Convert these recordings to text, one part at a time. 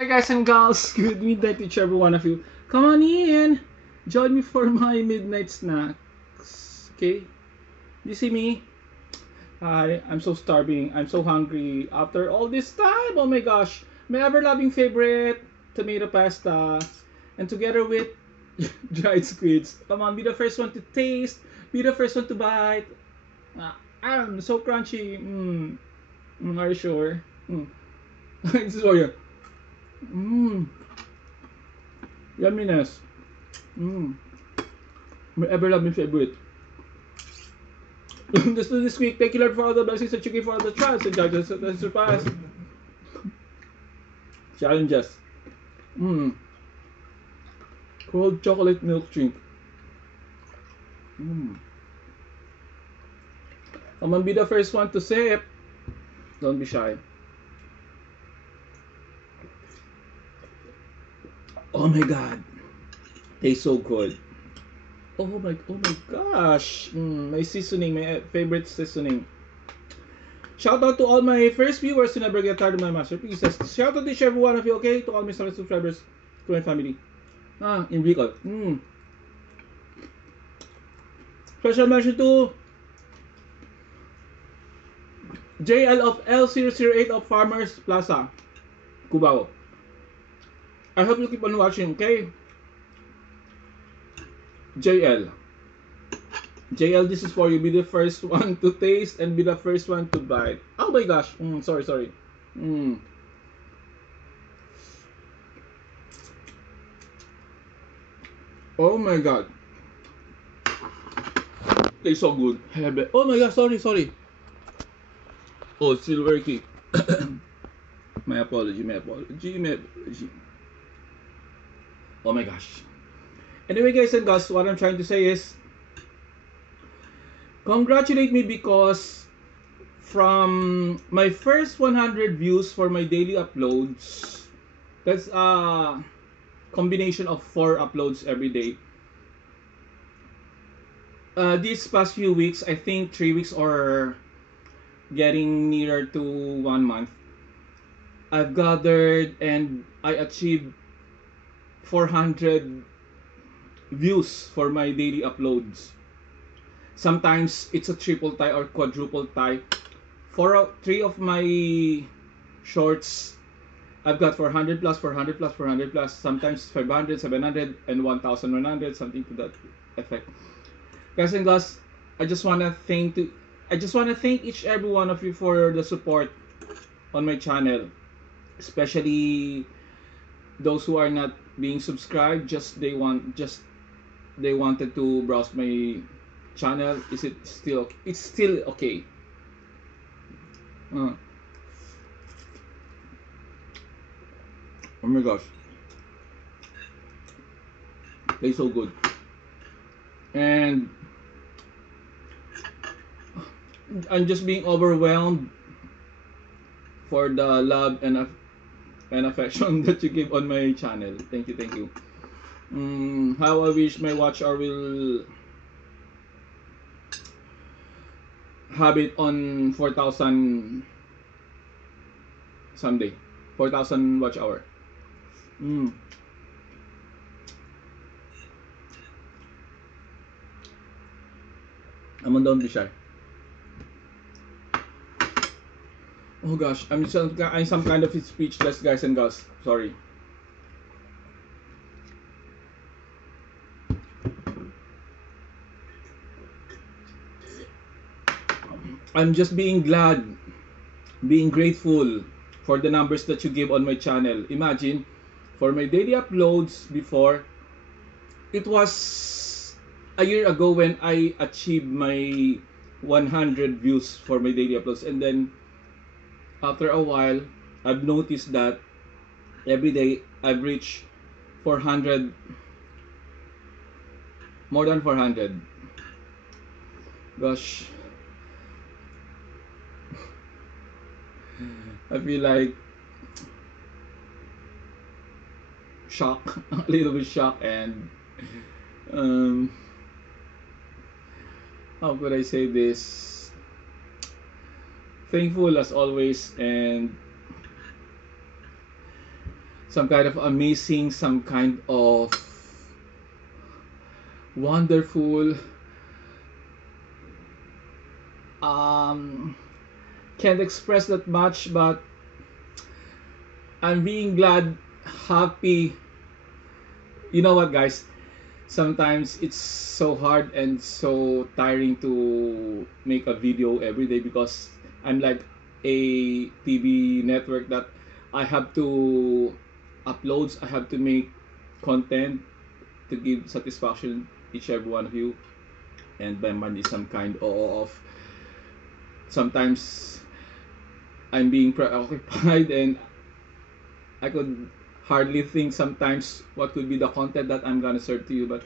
Hi guys and gals, good midnight to each every one of you. Come on in, join me for my midnight snacks. Okay, you see me? Hi, I'm so starving. I'm so hungry after all this time. Oh my gosh, my ever-loving favorite tomato pasta, and together with dried squids. Come on, be the first one to taste. Be the first one to bite. So crunchy. Are you sure? This is for you. Mmm. Yumminess. Mmm. My ever-loving favorite. Just this week, thank you Lord for all the blessings that you give for all the trials and judges that surpass challenges. Mmm. Cold chocolate milk drink. Mmm. I'm gonna be the first one to sip. Don't be shy. Oh my god. Tastes so good. Oh my gosh. My seasoning, my favorite seasoning. Shout out to all my first viewers who never get tired of my masterpieces. Shout out to each every one of you, okay? To all my subscribers, to my family. In Bicol. Special mention to JL of L008 of Farmers Plaza, Cubao. I hope you keep on watching, okay? JL. JL, this is for you. Be the first one to taste and be the first one to bite. Oh my gosh. Sorry. Oh my god. Tastes so good. Oh my god, sorry. Oh, silver key. my apology. Oh my gosh. Anyway, guys and gals, what I'm trying to say is, congratulate me because from my first 100 views for my daily uploads, that's a combination of 4 uploads every day. These past few weeks, I think 3 weeks or getting nearer to 1 month, I've gathered and I achieved 400 views for my daily uploads. Sometimes it's a triple tie or quadruple tie. For 3 of my shorts, I've got 400 plus, 400 plus, 400 plus, sometimes 500, 700, and 1,100, something to that effect. Guys and gals, I just wanna thank each every one of you for the support on my channel, especially those who are not being subscribed. They wanted to browse my channel. Is it still okay? It's still okay. Oh my gosh, they're so good. And I'm just being overwhelmed for the love and affection that you give on my channel. Thank you. How I wish my watch hour will have it on 4,000 someday. 4,000 watch hour. Don't be shy. Oh gosh, I'm some kind of speechless, guys and girls. Sorry. I'm just being glad, being grateful for the numbers that you give on my channel. Imagine, for my daily uploads before, it was a year ago when I achieved my 100 views for my daily uploads, and then after a while, I've noticed that every day I've reached 400, more than 400. Gosh, I feel like shocked, a little bit shocked, and how could I say this? Thankful as always, and some kind of amazing, some kind of wonderful, can't express that much, but I'm being glad, happy. You know what, guys? Sometimes it's so hard and so tiring to make a video every day because I'm like a TV network that I have to uploads, I have to make content to give satisfaction each every one of you, and my mind is some kind of, sometimes I'm being preoccupied and I could hardly think sometimes what could be the content that I'm gonna serve to you, but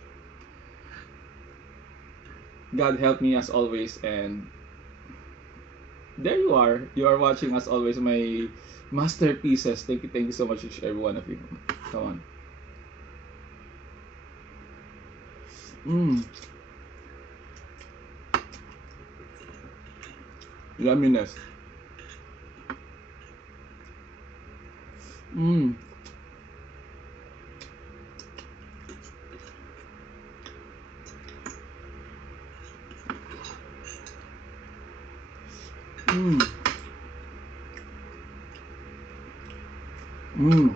God help me as always, and there you are. You are watching as always my masterpieces. Thank you so much each every one of you. Come on. Yumminess. Mmm. Mmm. Mmm.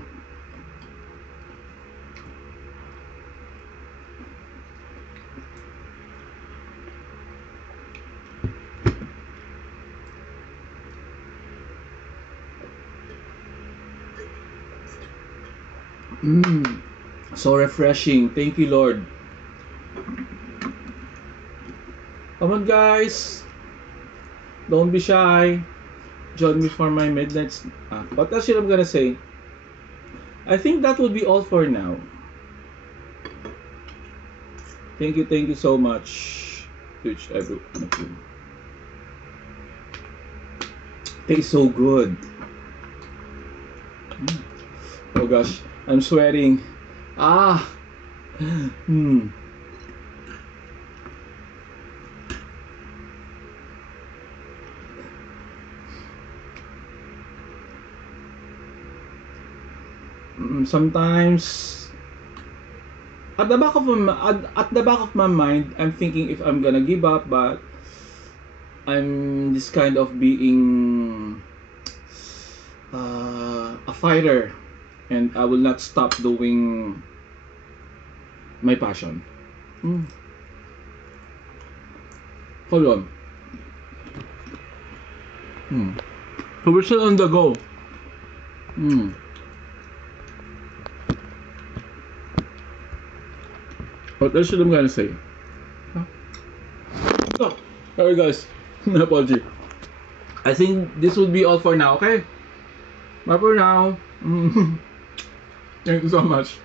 Mmm. So refreshing. Thank you, Lord. Come on, guys. Don't be shy. Join me for my midnight. What else I'm gonna say? I think that would be all for now. Thank you so much to each every one of you. Tastes so good. Oh gosh, I'm sweating. Ah. Hmm. Sometimes at the back of my mind, I'm thinking if I'm gonna give up, but I'm this kind of being a fighter, and I will not stop doing my passion. Hold on. So we're still on the go. What else should I'm gonna say? Oh, sorry guys. My apology. I think this would be all for now, okay? Bye for now. Thank you so much.